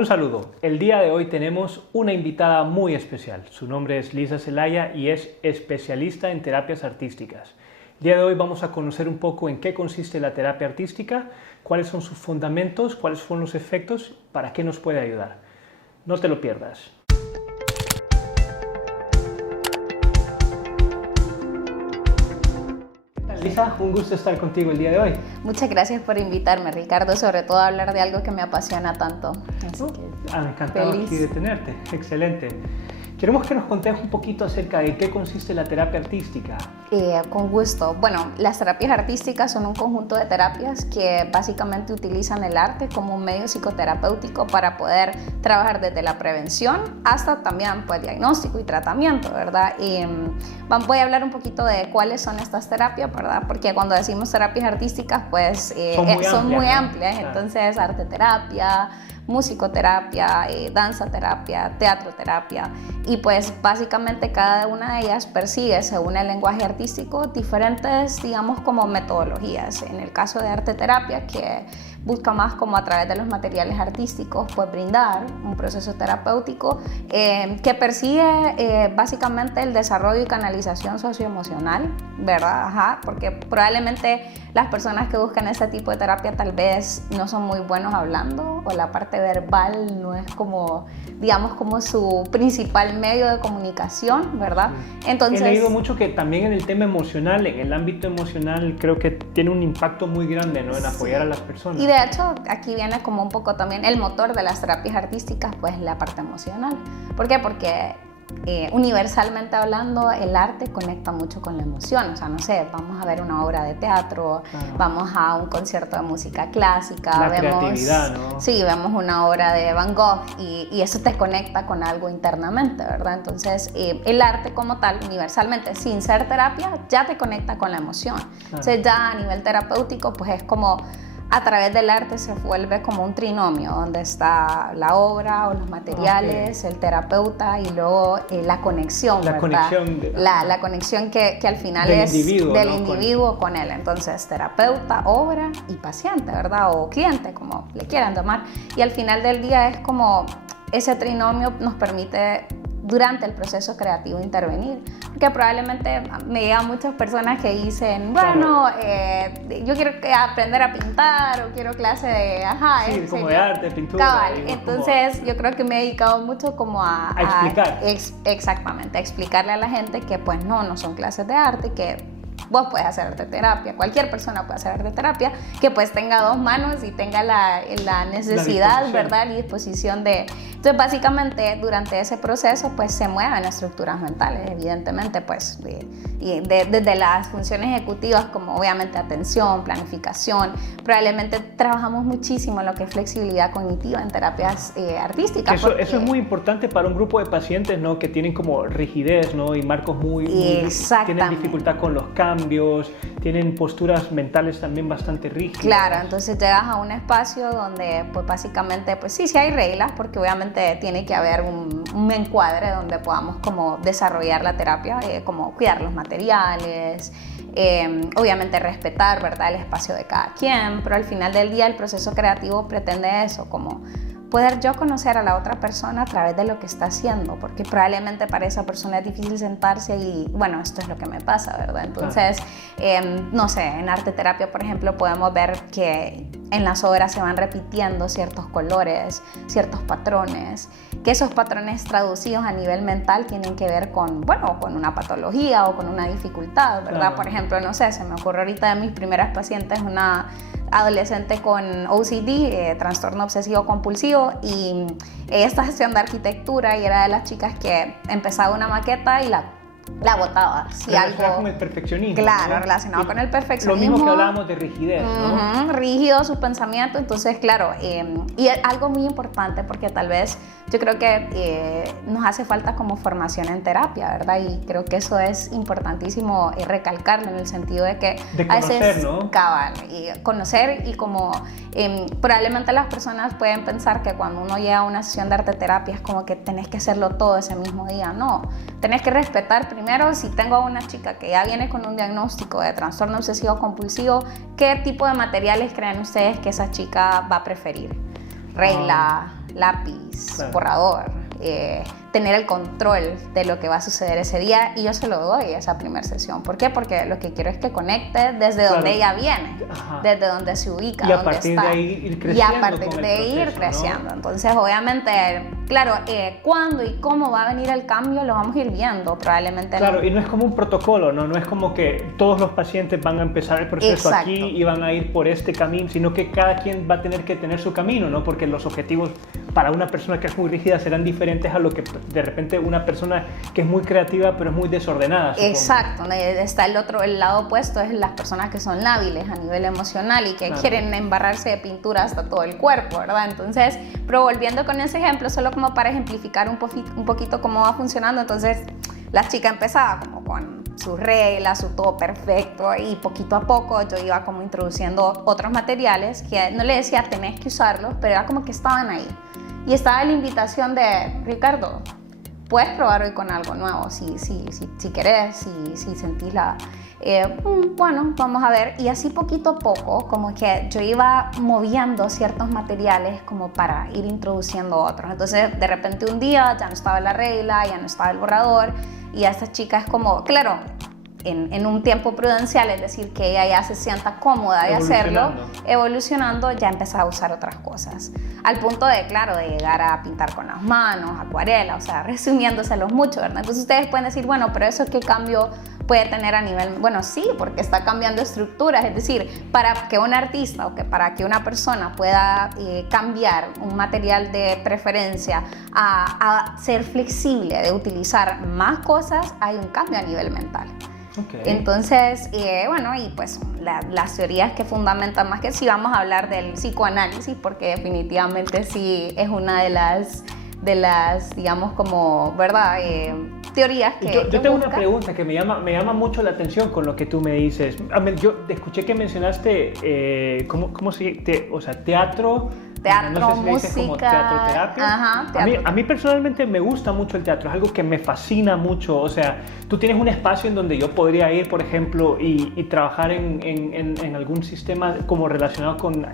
Un saludo. El día de hoy tenemos una invitada muy especial. Su nombre es Lisa Zelaya y es especialista en terapias artísticas. El día de hoy vamos a conocer un poco en qué consiste la terapia artística, cuáles son sus fundamentos, cuáles son los efectos, para qué nos puede ayudar. No te lo pierdas. Lisa, un gusto estar contigo el día de hoy. Muchas gracias por invitarme, Ricardo, sobre todo a hablar de algo que me apasiona tanto. Encantado aquí de tenerte, excelente. Queremos que nos contes un poquito acerca de qué consiste la terapia artística. Con gusto. Bueno, las terapias artísticas son un conjunto de terapias que básicamente utilizan el arte como un medio psicoterapéutico para poder trabajar desde la prevención hasta también pues, diagnóstico y tratamiento, ¿verdad? Voy a hablar un poquito de cuáles son estas terapias, ¿verdad? Porque cuando decimos terapias artísticas, pues son muy amplias. Claro. Entonces, arteterapia, musicoterapia, danzaterapia, teatroterapia, y pues básicamente cada una de ellas persigue, según el lenguaje artístico, diferentes, digamos, como metodologías. En el caso de arteterapia, que busca más como a través de los materiales artísticos, pues brindar un proceso terapéutico que persigue básicamente el desarrollo y canalización socioemocional, ¿verdad? Porque probablemente las personas que buscan este tipo de terapia tal vez no son muy buenos hablando, o la parte verbal no es como, digamos, como su principal medio de comunicación, ¿verdad? Entonces, he leído mucho que también en el tema emocional, en el ámbito emocional, creo que tiene un impacto muy grande, ¿no? En apoyar a las personas. Y de hecho, aquí viene como un poco también el motor de las terapias artísticas, pues la parte emocional. ¿Por qué? Porque universalmente hablando, el arte conecta mucho con la emoción. O sea, no sé, vamos a ver una obra de teatro, claro, vamos a un concierto de música clásica, creatividad, ¿no? Sí, vemos una obra de Van Gogh y eso te conecta con algo internamente, ¿verdad? Entonces, el arte como tal, universalmente, sin ser terapia, ya te conecta con la emoción. Claro. Entonces, ya a nivel terapéutico, pues es como a través del arte se vuelve como un trinomio, donde está la obra o los materiales, el terapeuta y luego la conexión, la ¿verdad? Conexión la conexión que al final del es individuo, del ¿no? individuo con él. Entonces, terapeuta, obra y paciente, ¿verdad? O cliente, como le quieran llamar. Y al final del día es como ese trinomio nos permite durante el proceso creativo intervenir, porque probablemente me llegan muchas personas que dicen, bueno, yo quiero aprender a pintar o quiero clase de, sí, como de arte, pintura. Cabal. Entonces como yo creo que me he dedicado mucho como a explicar. Exactamente, a explicarle a la gente que pues no son clases de arte, que vos puedes hacer arteterapia, cualquier persona puede hacer arteterapia, que pues tenga dos manos y tenga la necesidad, ¿verdad? Y disposición de... Entonces, básicamente, durante ese proceso, pues se mueven estructuras mentales, evidentemente, pues, desde las funciones ejecutivas, como obviamente atención, planificación. Probablemente trabajamos muchísimo en lo que es flexibilidad cognitiva en terapias artísticas. Eso es muy importante para un grupo de pacientes, ¿no? Que tienen como rigidez, ¿no? Y marcos muy tienen dificultad con los cambios, tienen posturas mentales también bastante rígidas. Claro, entonces llegas a un espacio donde pues básicamente pues sí hay reglas, porque obviamente tiene que haber un encuadre donde podamos como desarrollar la terapia, como cuidar los materiales, obviamente respetar, ¿verdad?, el espacio de cada quien, pero al final del día el proceso creativo pretende eso, como poder yo conocer a la otra persona a través de lo que está haciendo, porque probablemente para esa persona es difícil sentarse y, bueno, esto es lo que me pasa, ¿verdad? Entonces, no sé, en arteterapia, por ejemplo, podemos ver que en las obras se van repitiendo ciertos colores, ciertos patrones, que esos patrones traducidos a nivel mental tienen que ver con, bueno, con una patología o con una dificultad, ¿verdad? Claro. Por ejemplo, no sé, se me ocurre ahorita de mis primeras pacientes una adolescente con OCD, trastorno obsesivo compulsivo, y ella está haciendo arquitectura y era de las chicas que empezaba una maqueta y la botaba. Si relacionado con el perfeccionismo. Claro, ¿no? relacionado con el perfeccionismo. Lo mismo que hablábamos de rigidez, ¿no? Rígido sus pensamientos. Entonces, claro, y algo muy importante, porque tal vez yo creo que nos hace falta como formación en terapia, ¿verdad? Y creo que eso es importantísimo recalcarlo, en el sentido de que de conocer, a veces, ¿no? Cabal, y conocer, y como probablemente las personas pueden pensar que cuando uno llega a una sesión de arteterapia es como que tenés que hacerlo todo ese mismo día. No, tenés que respetar primero, si tengo a una chica que ya viene con un diagnóstico de trastorno obsesivo compulsivo, ¿qué tipo de materiales creen ustedes que esa chica va a preferir? regla, lápiz, claro, borrador, tener el control de lo que va a suceder ese día, y yo se lo doy a esa primera sesión. ¿Por qué? Porque lo que quiero es que conecte desde donde ella viene, desde donde se ubica, y a donde partir está, de ahí ir creciendo, y a partir de ir creciendo, ¿no? Entonces obviamente, claro, cuándo y cómo va a venir el cambio lo vamos a ir viendo probablemente. Claro, y no es como un protocolo, ¿no? No es como que todos los pacientes van a empezar el proceso Exacto. aquí y van a ir por este camino, sino que cada quien va a tener que tener su camino, ¿no? Porque los objetivos para una persona que es muy rígida serán diferentes a lo que de repente una persona que es muy creativa pero es muy desordenada, supongo. Exacto, está el lado opuesto, es las personas que son lábiles a nivel emocional y que claro, quieren embarrarse de pintura hasta todo el cuerpo, ¿verdad? Entonces, pero volviendo con ese ejemplo, solo como para ejemplificar un poquito cómo va funcionando, entonces la chica empezaba como con sus reglas, su todo perfecto, y poquito a poco yo iba como introduciendo otros materiales que no le decía tenés que usarlos, pero era como que estaban ahí. Y estaba la invitación de, Ricardo, puedes probar hoy con algo nuevo, si querés, si sentís la... bueno, vamos a ver. Y así poquito a poco, como que yo iba moviendo ciertos materiales como para ir introduciendo otros. Entonces, de repente un día ya no estaba la regla, ya no estaba el borrador, y a esta chica es como, claro, en un tiempo prudencial, es decir, que ella ya se sienta cómoda de hacerlo, evolucionando, ya empezaba a usar otras cosas. Al punto de, claro, de llegar a pintar con las manos, acuarela, o sea, resumiéndoselos mucho, ¿verdad? Entonces ustedes pueden decir, bueno, pero ¿eso qué cambio puede tener a nivel? Bueno, sí, porque está cambiando estructuras, es decir, para que un artista o que para que una persona pueda cambiar un material de preferencia a ser flexible, de utilizar más cosas, hay un cambio a nivel mental. Okay. Entonces, bueno, y pues las teorías que fundamentan más, que sí vamos a hablar del psicoanálisis, porque definitivamente sí es una de las digamos como, ¿verdad? Teorías que yo tengo una pregunta que me llama mucho la atención con lo que tú me dices. Yo escuché que mencionaste, ¿cómo se o sea, teatro, no sé si música, como teatro-terapia. Ajá, teatro. A mí personalmente me gusta mucho el teatro, es algo que me fascina mucho. O sea, tú tienes un espacio en donde yo podría ir, por ejemplo, y trabajar en algún sistema como relacionado con,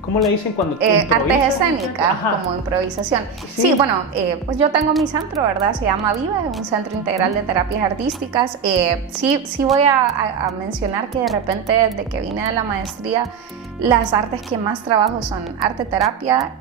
¿cómo le dicen cuando artes escénicas, como improvisación. Sí, bueno, pues yo tengo mi centro, ¿verdad? Se llama Viva, es un centro integral de terapias artísticas. Sí voy a mencionar que de repente, desde que vine de la maestría, las artes que más trabajo son arte terapia,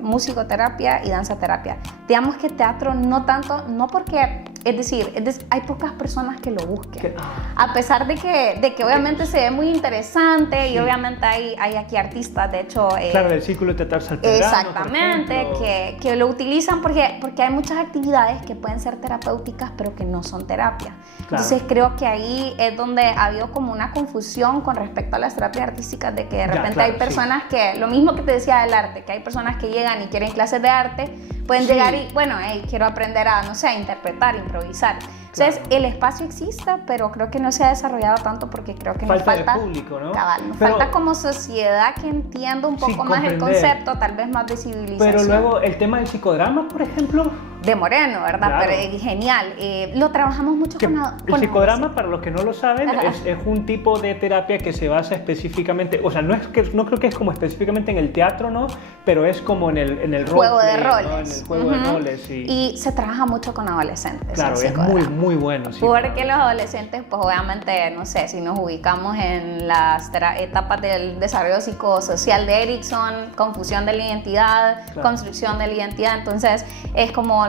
musicoterapia y danza terapia. Digamos que teatro no tanto, no porque, es decir, hay pocas personas que lo busquen. A pesar de que obviamente se ve muy interesante, y obviamente hay aquí artistas, de hecho... claro, del Círculo Teatral Salpedrano, exactamente, que lo utilizan porque hay muchas actividades que pueden ser terapéuticas, pero que no son terapia. Claro. Entonces creo que ahí es donde ha habido como una confusión con respecto a las terapias artísticas, de que de repente hay personas que, lo mismo que te decía del arte, que hay personas que llegan y quieren clases de arte, pueden llegar y, bueno, quiero aprender a, no sé, a interpretar, improvisar. Entonces, el espacio existe, pero creo que no se ha desarrollado tanto porque creo que nos falta de público, ¿no? Cabal, nos falta como sociedad que entienda un poco más el concepto, tal vez más visibilización. Pero luego, el tema del psicodrama, por ejemplo... De Moreno, ¿verdad? Claro. Pero genial. Lo trabajamos mucho con el psicodrama, para los que no lo saben, es un tipo de terapia que se basa específicamente, o sea, no creo que es como específicamente en el teatro, ¿no? Pero es como en el juego de roles, ¿no? En el juego de roles. Y se trabaja mucho con adolescentes. Claro, es muy bueno. Sí, porque los adolescentes, pues obviamente, no sé, si nos ubicamos en las etapas del desarrollo psicosocial de Erikson, confusión de la identidad, construcción de la identidad, entonces es como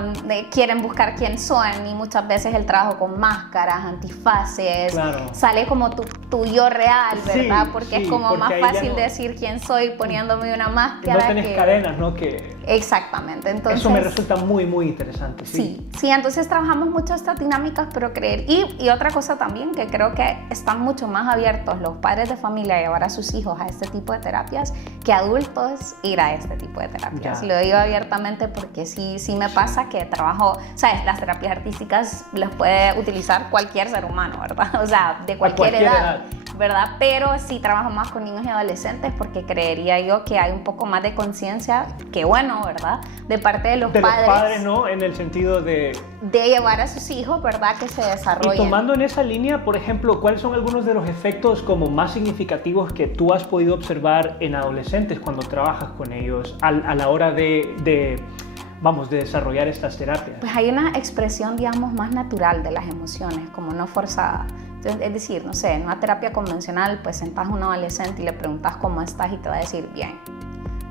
quieren buscar quién son, y muchas veces el trabajo con máscaras, antifaces, sale como tu yo real, ¿verdad? Porque es como más fácil decir quién soy poniéndome una máscara. No tenés cadenas, ¿no? Exactamente, entonces... Eso me resulta muy interesante. Sí, entonces trabajamos mucho estas dinámicas, pero creer... Y otra cosa también, que creo que están mucho más abiertos los padres de familia a llevar a sus hijos a este tipo de terapias que adultos ir a este tipo de terapias. Lo digo abiertamente porque sí me pasa que trabajo... ¿Sabes? Las terapias artísticas las puede utilizar cualquier ser humano, ¿verdad? O sea, de cualquier edad. ¿verdad? Pero sí trabajo más con niños y adolescentes porque creería yo que hay un poco más de conciencia, que bueno, ¿verdad? De parte de los padres. De los padres, ¿no? En el sentido de llevar a sus hijos, ¿verdad? Que se desarrollen. Y tomando en esa línea, por ejemplo, ¿cuáles son algunos de los efectos como más significativos que tú has podido observar en adolescentes cuando trabajas con ellos a la hora de desarrollar estas terapias? Pues hay una expresión, digamos, más natural de las emociones, como no forzada. Entonces, es decir, no sé, en una terapia convencional, pues sentás a un adolescente y le preguntas cómo estás y te va a decir bien.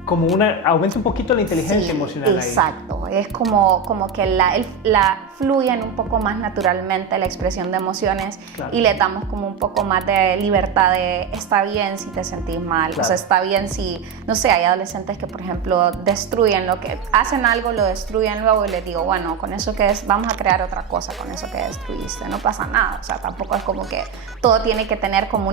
Como aumenta un poquito la inteligencia emocional ahí. Exacto, es como que la fluyen un poco más naturalmente la expresión de emociones, claro. Y le damos como un poco más de libertad de está bien si te sentís mal, claro. O sea, está bien si, no sé, hay adolescentes que por ejemplo destruyen hacen algo, lo destruyen luego y les digo, bueno, con eso que es, vamos a crear otra cosa con eso que destruiste, no pasa nada, o sea, tampoco es como que todo tiene que tener como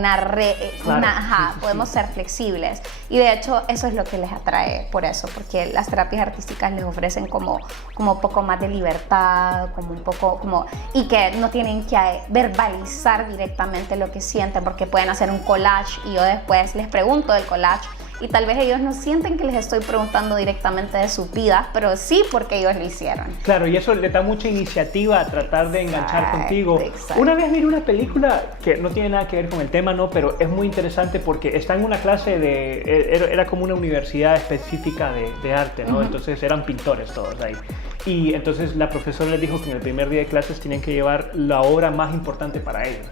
podemos ser flexibles y de hecho eso es lo que les atrae por eso, porque las terapias artísticas les ofrecen como un poco más de libertad, como un poco y que no tienen que verbalizar directamente lo que sienten, porque pueden hacer un collage y yo después les pregunto del collage y tal vez ellos no sienten que les estoy preguntando directamente de su vida, pero sí porque ellos lo hicieron. Claro, y eso le da mucha iniciativa a tratar de enganchar contigo. Exacto. Una vez miré una película que no tiene nada que ver con el tema, ¿no? Pero es muy interesante porque está en una clase era como una universidad específica de arte, ¿no? Entonces eran pintores todos ahí. Y entonces la profesora les dijo que en el primer día de clases tenían que llevar la obra más importante para ellos.